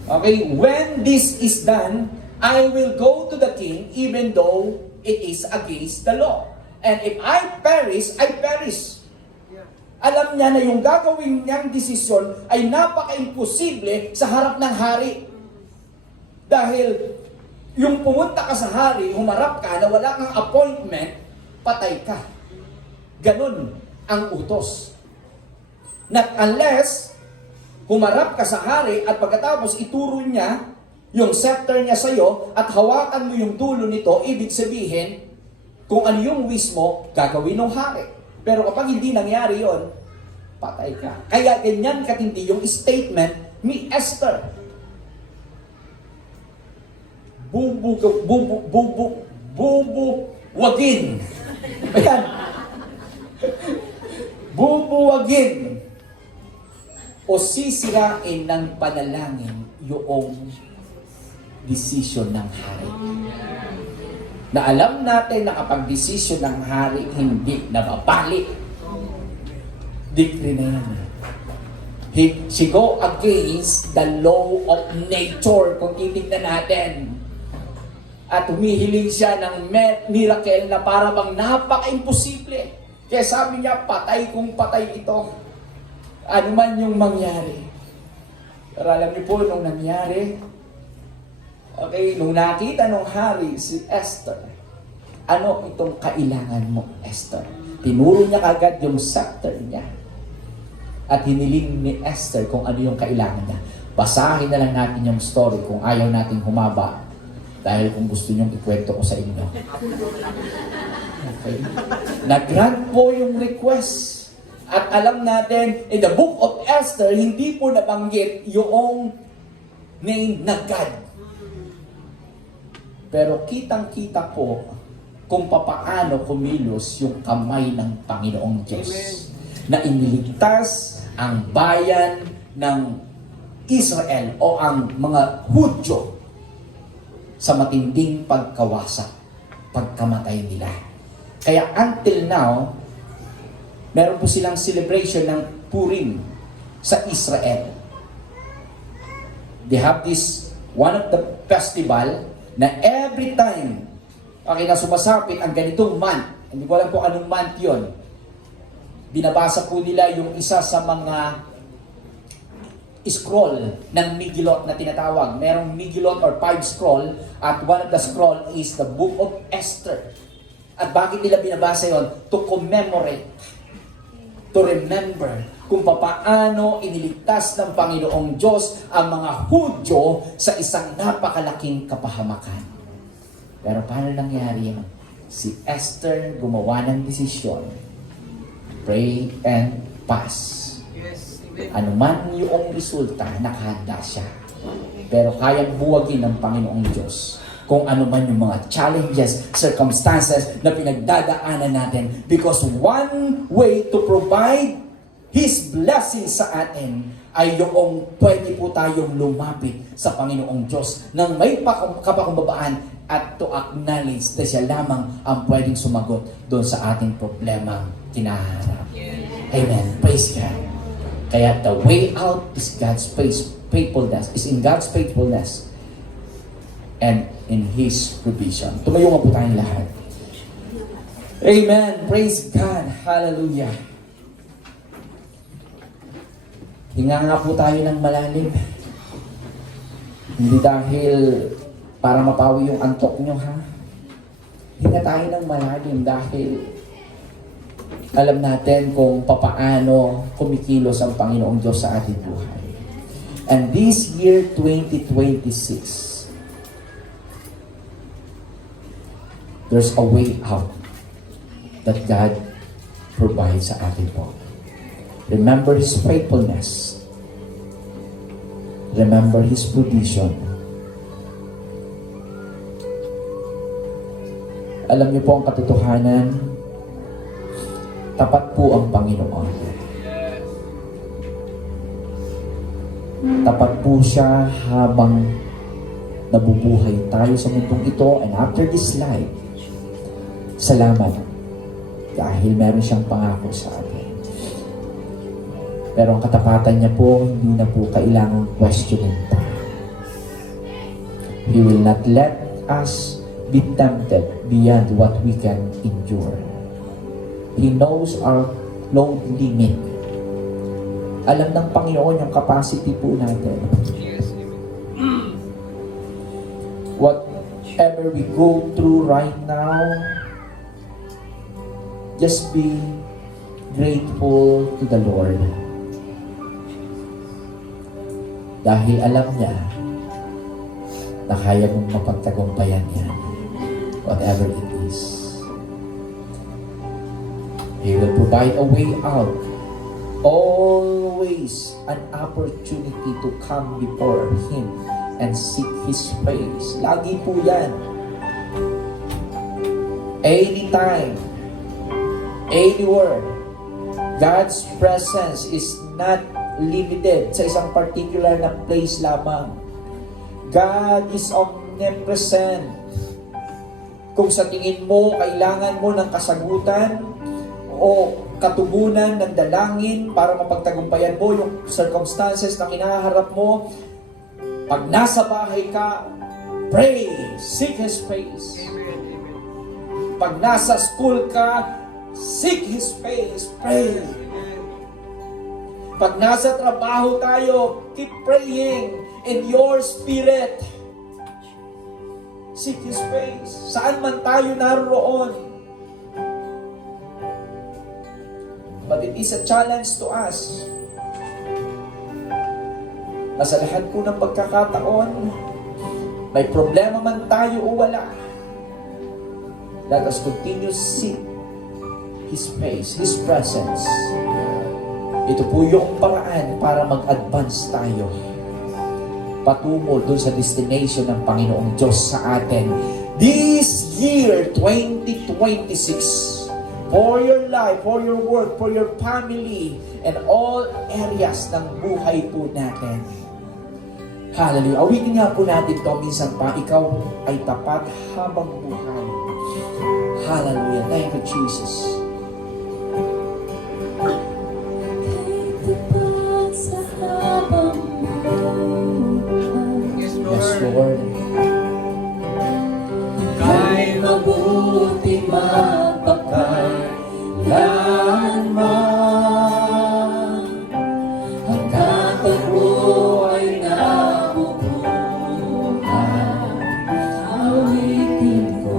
Okay, when this is done, I will go to the king even though it is against the law. And if I perish, I perish. Alam niya na yung gagawin niyang desisyon ay napaka-imposible sa harap ng hari. Dahil yung pumunta ka sa hari, humarap ka na wala kang appointment, patay ka. Ganun ang utos. Not unless humarap ka sa hari at pagkatapos ituro niya yung scepter niya sa iyo at hawakan mo yung dulo nito, ibig sabihin, kung ano yung wish mo, gagawin ng hari. Pero kapag hindi nangyari yon, patay ka. Kaya ganyan katindi yung statement ni Esther. Bubuwagin. Ayan. Bubuwagin o sisirain ng panalangin yung decision ng hari. Na alam natin na kapag decision ng hari hindi nababalik, decree na yan. She go against the law of nature kung titignan natin. At humihiling siya ng miracle na para bang napaka-imposible. Kaya sabi niya, patay kung patay ito. Ano man yung mangyari. Pero alam niyo po, nung nangyari, okay, nung nakita nung hari si Esther, ano itong kailangan mo, Esther? Tinuro niya kagad yung scepter niya. At hiniling ni Esther kung ano yung kailangan niya. Basahin na lang natin yung story kung ayaw nating humaba. Dahil kung gusto niyong ikwento ko sa inyo. Okay. Nag-grant po yung request. At alam natin, in the book of Esther, hindi po nabanggit yung name na God. Pero kitang-kita po kung papaano kumilos yung kamay ng Panginoong Diyos. Amen. Na iniligtas ang bayan ng Israel o ang mga Hudyo sa matinding pagkawasak, pagkamatay nila. Kaya until now, meron po silang celebration ng Purim sa Israel. They have this, one of the festival, na every time, okay, na sumasapit ang ganitong month, hindi ko alam kung anong month yon, binabasa po nila yung isa sa mga scroll ng Megillot na tinatawag. Merong Megillot or 5 scroll at one of the scroll is the book of Esther. At bakit nila binabasa yon? To commemorate, to remember kung papaano iniligtas ng Panginoong Diyos ang mga Hudyo sa isang napakalaking kapahamakan. Pero paano nangyari yan? si Esther gumawa ng desisyon. Pray and pass. Ano man yung resulta, nakahanda siya. Pero kayang buwagin ng Panginoong Diyos kung ano man yung mga challenges, circumstances na pinagdadaanan natin. Because one way to provide His blessing sa atin ay yung pwede po tayong lumapit sa Panginoong Diyos nang may kapakumbabaan at to acknowledge na siya lamang ang pwedeng sumagot doon sa ating problema kinaharap. Amen. Praise God. Kaya the way out is God's faithfulness, is in God's faithfulness and in His provision. Tumayo nga po tayong lahat. Amen. Praise God. Hallelujah. Hinga nga po tayo ng malalim. Hindi dahil para mapawi yung antok nyo, ha? Hinga tayo ng malalim dahil alam natin kung papaano kumikilos ang Panginoong Diyos sa ating buhay. And this year, 2026, there's a way out that God provides sa atin po. Remember His faithfulness. Remember His provision. Alam niyo po ang katotohanan, tapat po ang Panginoon. Tapat po siya habang nabubuhay tayo sa mundong ito and after this life. Salamat dahil meron siyang pangako sa atin. Pero ang katapatan niya po, hindi na po kailangang questionin pa. He will not let us be tempted beyond what we can endure. He knows our load limit. Alam ng Panginoon yung capacity po natin. Whatever we go through right now, just be grateful to the Lord. Dahil alam niya na kaya mong mapagtagumpayan yan. Whatever it is. He will provide a way out. Always an opportunity to come before Him and seek His face. Lagi po yan. Anytime, anywhere, God's presence is not limited sa isang particular na place lamang. God is omnipresent. Kung sa tingin mo, kailangan mo ng kasagutan o katugunan ng dalangin para mapagtagumpayan mo yung circumstances na kinaharap mo, pag nasa bahay ka, pray, seek His face. Pag nasa school ka, seek His face, pray. Pag nasa trabaho tayo, keep praying in your spirit. Seek His face. Saan man tayo naroon. But it is a challenge to us. Na sa lahat po ng pagkakataon, may problema man tayo o wala, let us continue seek His face, His presence. Ito po yung paraan para mag-advance tayo patungo doon sa destination ng Panginoong Diyos sa atin. This year, 2026, for your life, for your work, for your family, and all areas ng buhay po natin. Hallelujah. Awitin nga po natin ito minsan pa, ikaw ay tapat habang buhay. Hallelujah. Thank you, Jesus. Yes, Lord. Kay mabuti mapagkailanman, hanggat ako ay nabubuhay, awitin ko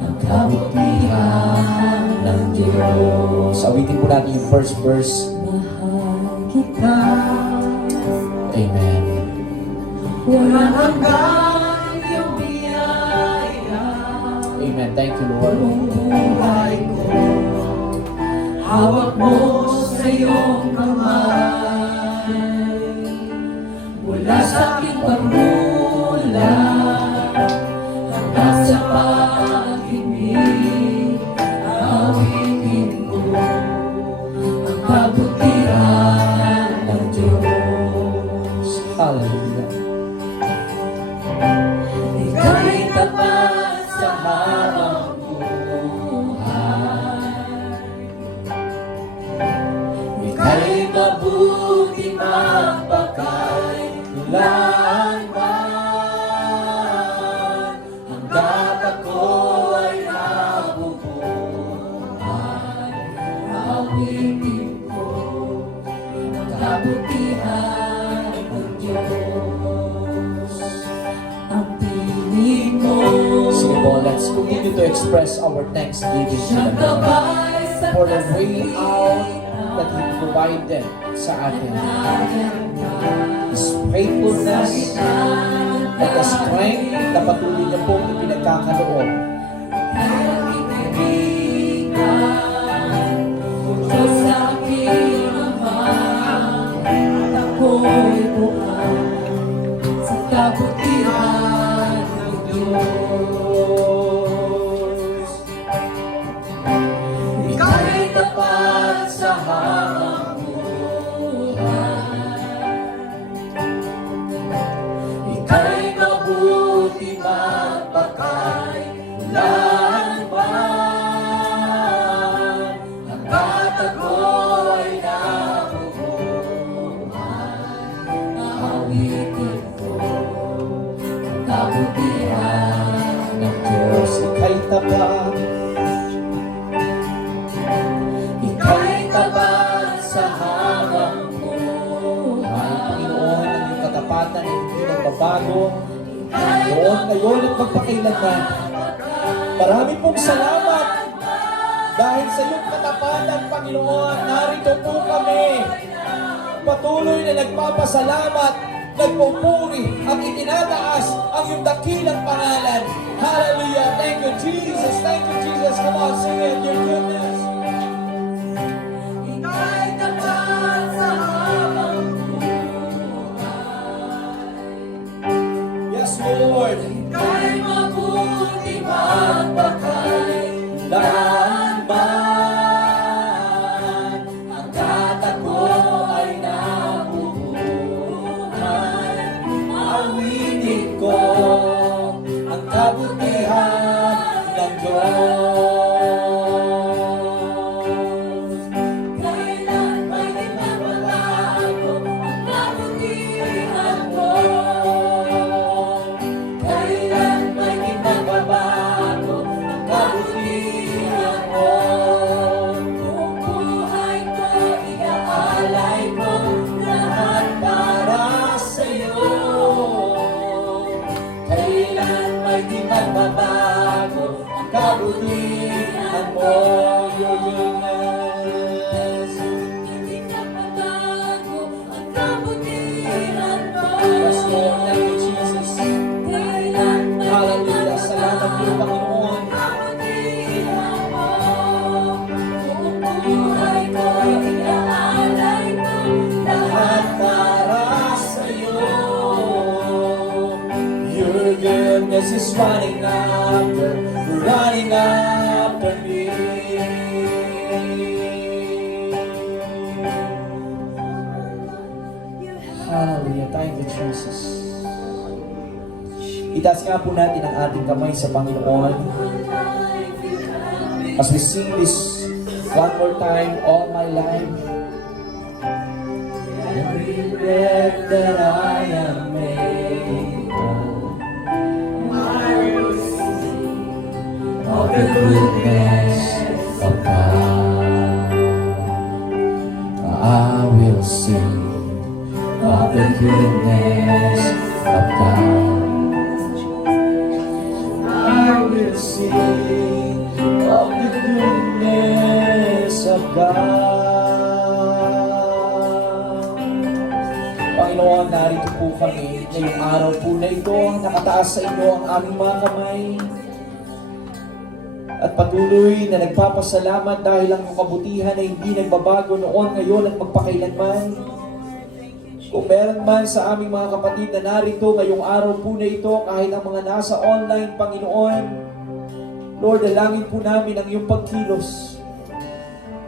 ang kabutihan ng Diyos. Awitin po natin yung first verse. Mahal kita, Amen. walang hanggan iyong biyaya. Amen. Amen. Thank you, Lord. buhay ko. Hawak mo sa iyong kamay. Mula sa aking pagmula hanggang sa pag-ibig, awitin ko ang kabutihan ng Diyos. Hallelujah. Ika'y tapat sa habang buhay. Ika'y mabuti magpakailanman. Hanggat ako ay nabubuhay, awitin ko ang kabutihan ng Diyos. Ang piling mo Sige po, let's continue to express our thanksgiving to the Lord for the way out that He provided sa atin. His faithfulness at the strength na patuloy niya pong ipinagkakaloob. Kabutihan ng Diyos. Ika'y tapat sa habang buhay. Ika'y mabuti magpakailanman. Hanggat ako'y nabubuhay, awitin ko ang kabutihan ng Diyos. Ika'y tapat, Ika'y tapat sa habang buhay. Panginoon, ang iyong katapatan ay hindi nagbabago. Noon, ngayon at magpakailanman. Marami pong salamat dahil sa iyong katapatan, Panginoon. Narito po kami. Patuloy na nagpapasalamat, nagpupuri at itinataas ang iyong dakilang pangalan. Hallelujah! Thank you, Jesus! Thank you, Jesus! Come on, sing it, your goodness! Ika'y tapat sa habang Yes, Lord! Ika'y mabuti magpakailanman. Hanggat ako ay nabubuhay, awitin ko ang kabutihan ng Diyos. kailan may di magbabago ang kabutihan mo. Kailan may di magbabago ang kabutihan mo. Kung buhay ko, iaalay ko lahat para sa'yo. Kailan may di magbabago ang kabutihan mo. Your goodness. Hindi ka magbago ang kabutihan mo. Yes, Lord. Thank you, Jesus. Kailan may Hallelujah. Salamat po, Panginoon. kabutihan mo. Kung buhay ko, iaalay ko lahat para sa'yo. Your goodness is running after me. Hallelujah. Thank you, Jesus. Itaas nga po natin ang ating kamay sa Panginoon as we sing this one more time, all my life. Every breath that I am made of the goodness of God. I will sing of the goodness of God. I will sing of the goodness of God. Panginoon, narito po kami ngayong araw po na ito. Nakataas sa inyo ang aming mga kamay. at patuloy na nagpapasalamat dahil ang iyong kabutihan ay hindi nagbabago noon, ngayon at magpakailanman. Kung meron man sa aming mga kapatid na narito ngayong araw po na ito, kahit ang mga nasa online, Panginoon, Lord, dalangin po namin ang iyong pagkilos.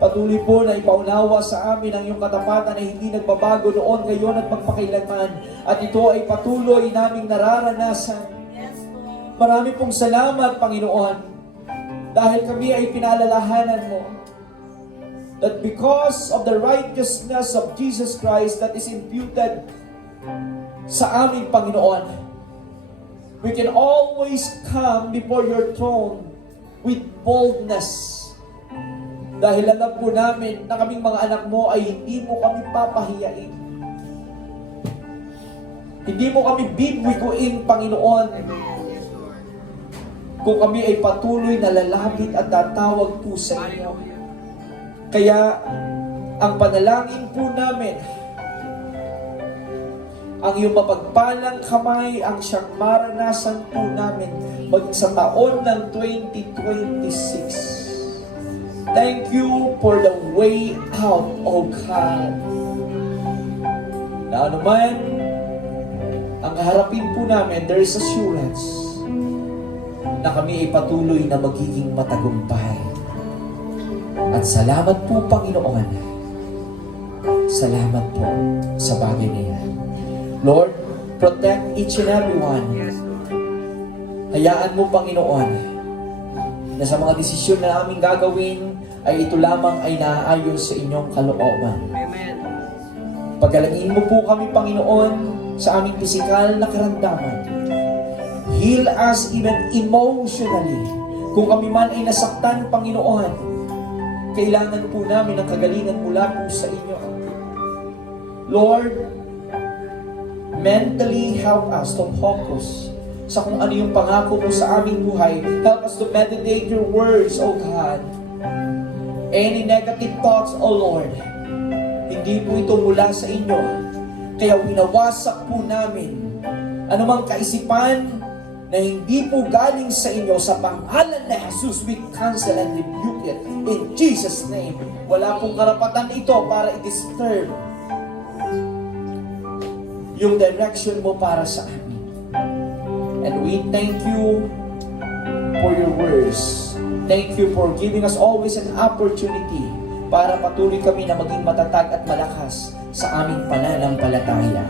Patuloy po na ipaunawa sa amin ang iyong katapatan na hindi nagbabago noon, ngayon at magpakailanman. At ito ay patuloy naming nararanasan. Marami pong salamat, Panginoon, dahil kami ay pinalalahanan mo that because of the righteousness of Jesus Christ that is imputed sa aming Panginoon, we can always come before your throne with boldness. Dahil alam po namin na kaming mga anak mo ay hindi mo kami papahiyain. Hindi mo kami bibiguin, Panginoon, kung kami ay patuloy na lalapit at tatawag po sa inyo. Kaya, ang panalangin po namin, ang iyong mapagpalang kamay ang siyang maranasan po namin maging sa taon ng 2026. Thank you for the way out, O God. Na anuman ang harapin po namin, there is assurance na kami ay patuloy na magiging matagumpay. At salamat po, Panginoon. Salamat po sa bagay na yan. Lord, protect each and every one. Hayaan mo, Panginoon, na sa mga desisyon na aming gagawin, ay ito lamang ay naaayon sa inyong kalooban. Amen. Pagalangin mo po kami, Panginoon, sa aming pisikal na karamdaman. Heal us even emotionally. Kung kami man ay nasaktan, Panginoon, kailangan po namin ang kagalingan mula po sa inyo. Lord, mentally help us to focus sa kung ano yung pangako mo sa aming buhay. Help us to meditate your words, O God. Any negative thoughts, O Lord, hindi po ito mula sa inyo. Kaya winawasak po namin anumang kaisipan na hindi po galing sa inyo. Sa pangalan na Jesus, we cancel and rebuke it in Jesus' name. Wala pong karapatan ito para i-disturb yung direction mo para sa amin. And we thank you for your words. Thank you for giving us always an opportunity para patuloy kami na maging matatag at malakas sa aming pananampalataya.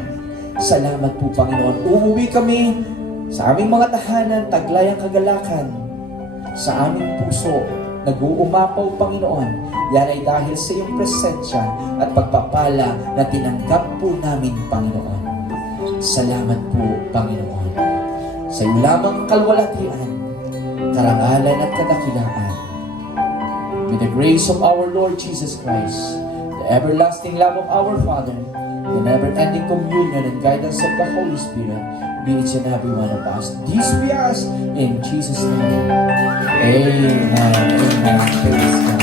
Salamat po, Panginoon. Uuwi kami sa aming mga tahanan, taglay ang kagalakan sa aming puso. Nag-uumapaw, Panginoon. Yan ay dahil sa iyong presensya at pagpapala na tinanggap po namin, Panginoon. Salamat po, Panginoon. Sa iyo lamang kalwalhatian, karangalan at kadakilaan. With the grace of our Lord Jesus Christ, the everlasting love of our Father, the never-ending communion and guidance of the Holy Spirit, be each and every one of us. This we ask in Jesus' name. Amen. Amen. Praise God.